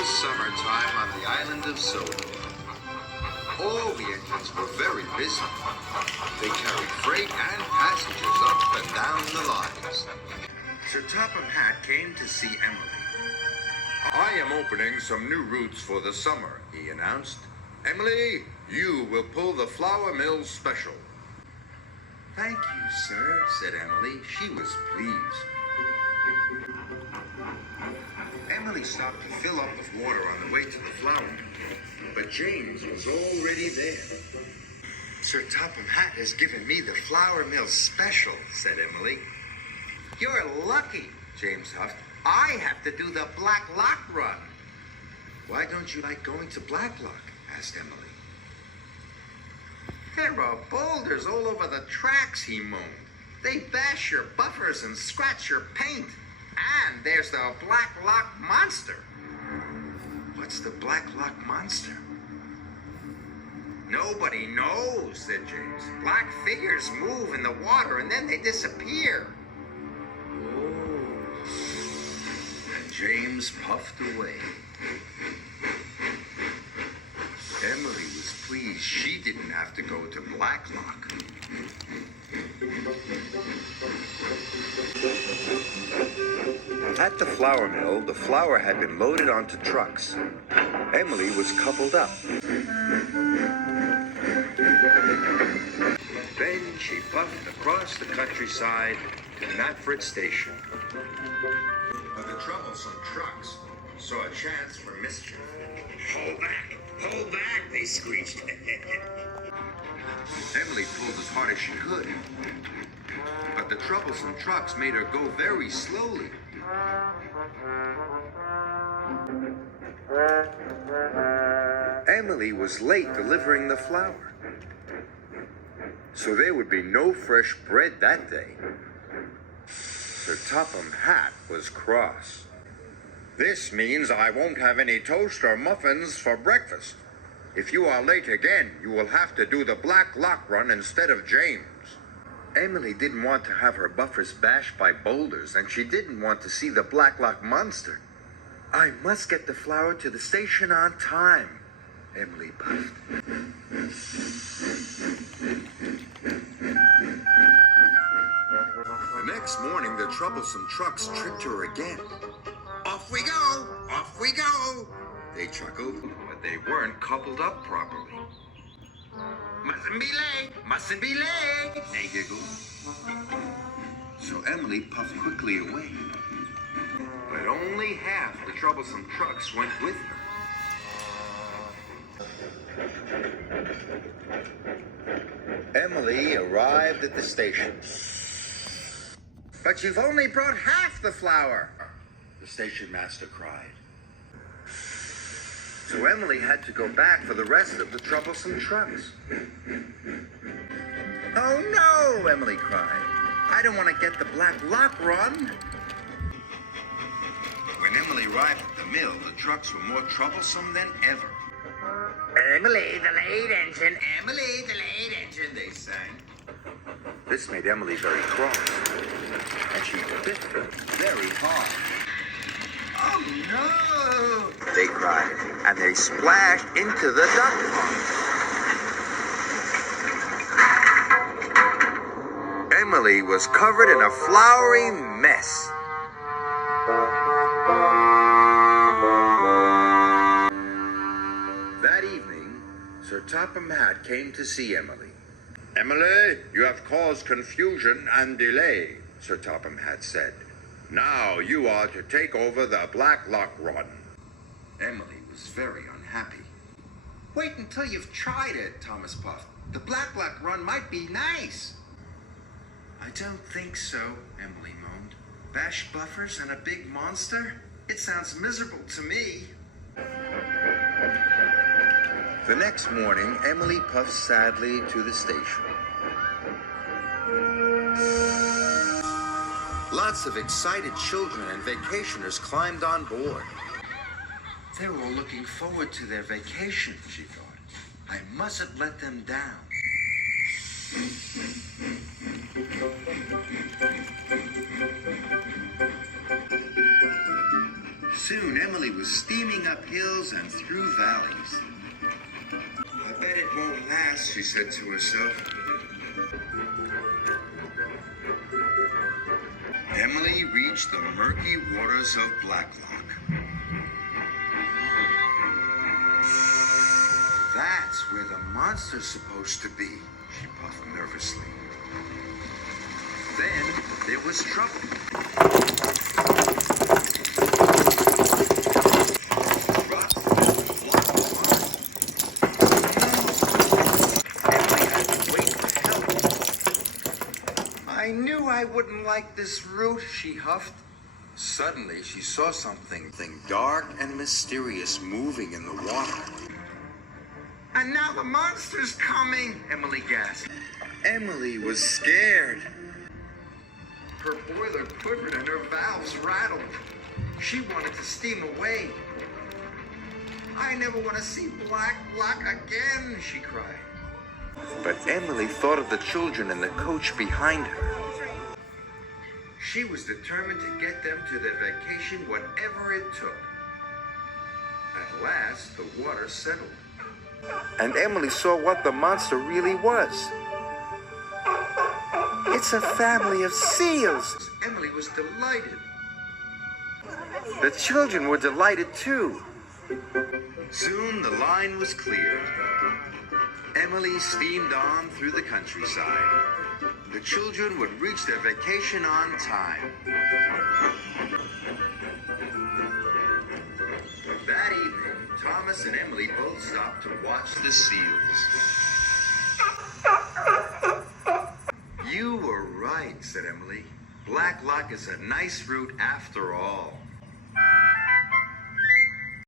was summertime on the island of Soda. All the engines were very busy. They carried freight and passengers up and down the lines. Sir Topham Hatt came to see Emily. "I am opening some new routes for the summer," he announced. "Emily, you will pull the flour mill special." "Thank you, sir," said Emily. She was pleased. Emily stopped to fill up with water on the way to the flour mill, but James was already there. "Sir Topham Hatt has given me the flour mill special," said Emily. "You're lucky," James huffed. "I have to do the Black Lock run." "Why don't you like going to Black Lock?" asked Emily. "There are boulders all over the tracks," he moaned. "They bash your buffers and scratch your paint. And there's the Black Lock Monster." "What's the Black Lock Monster?" "Nobody knows," said James. "Black figures move in the water and then they disappear." "Oh." And James puffed away. Emily was pleased she didn't have to go to Black Lock. At the flour mill, the flour had been loaded onto trucks. Emily was coupled up. Then she puffed across the countryside to Knapford Station. But the troublesome trucks saw a chance for mischief. Hold back, they screeched. Emily pulled as hard as she could, but the troublesome trucks made her go very slowly. Emily was late delivering the flour, so there would be no fresh bread that day. Sir Topham Hatt was cross. "This means I won't have any toast or muffins for breakfast. If you are late again, you will have to do the Black Lock run instead of James." Emily didn't want to have her buffers bashed by boulders, and she didn't want to see the Black Lock Monster. "I must get the flour to the station on time," Emily puffed. The next morning, the troublesome trucks tripped her again. "Off we go! Off we go!" They chuckled, but they weren't coupled up properly. "Mustn't be late! Mustn't be late!" they giggled. So Emily puffed quickly away. But only half the troublesome trucks went with her. Emily arrived at the station. "But you've only brought half the flour," the station master cried. So Emily had to go back for the rest of the troublesome trucks. "Oh no," Emily cried. "I don't want to get the Black Lock run." When Emily arrived at the mill, the trucks were more troublesome than ever. "Emily, the late engine! Emily, the late engine!" they sang. This made Emily very cross, and she bit them very hard. "Oh no!" they cried, and they splashed into the duck pond. Emily was covered in a floury mess. That evening, Sir Topham Hatt came to see Emily. "Emily, you have caused confusion and delay," Sir Topham Hatt said. "Now you are to take over the Black Lock run." Emily was very unhappy. "Wait until you've tried it," Thomas puffed. "The Black Lock run might be nice." "I don't think so," Emily moaned. "Bash buffers and a big monster? It sounds miserable to me." The next morning, Emily puffed sadly to the station. Lots of excited children and vacationers climbed on board. They were all looking forward to their vacation, she thought. I mustn't let them down. Soon, Emily was steaming up hills and through valleys. I bet it won't last, she said to herself. Emily reached the murky waters of Blacklock. That's where the monster's supposed to be, she puffed nervously. Then there was trouble. I knew I wouldn't like this route, she huffed. Suddenly, she saw something dark and mysterious moving in the water. And now the monster's coming, Emily gasped. Emily was scared. Her boiler quivered and her valves rattled. She wanted to steam away. I never want to see Blacklock again, she cried. But Emily thought of the children in the coach behind her. She was determined to get them to their vacation, whatever it took. At last, the water settled. And Emily saw what the monster really was. It's a family of seals. Emily was delighted. The children were delighted too. Soon the line was cleared. Emily steamed on through the countryside. The children would reach their vacation on time. That evening, Thomas and Emily both stopped to watch the seals. You were right, said Emily. Blacklock is a nice route after all.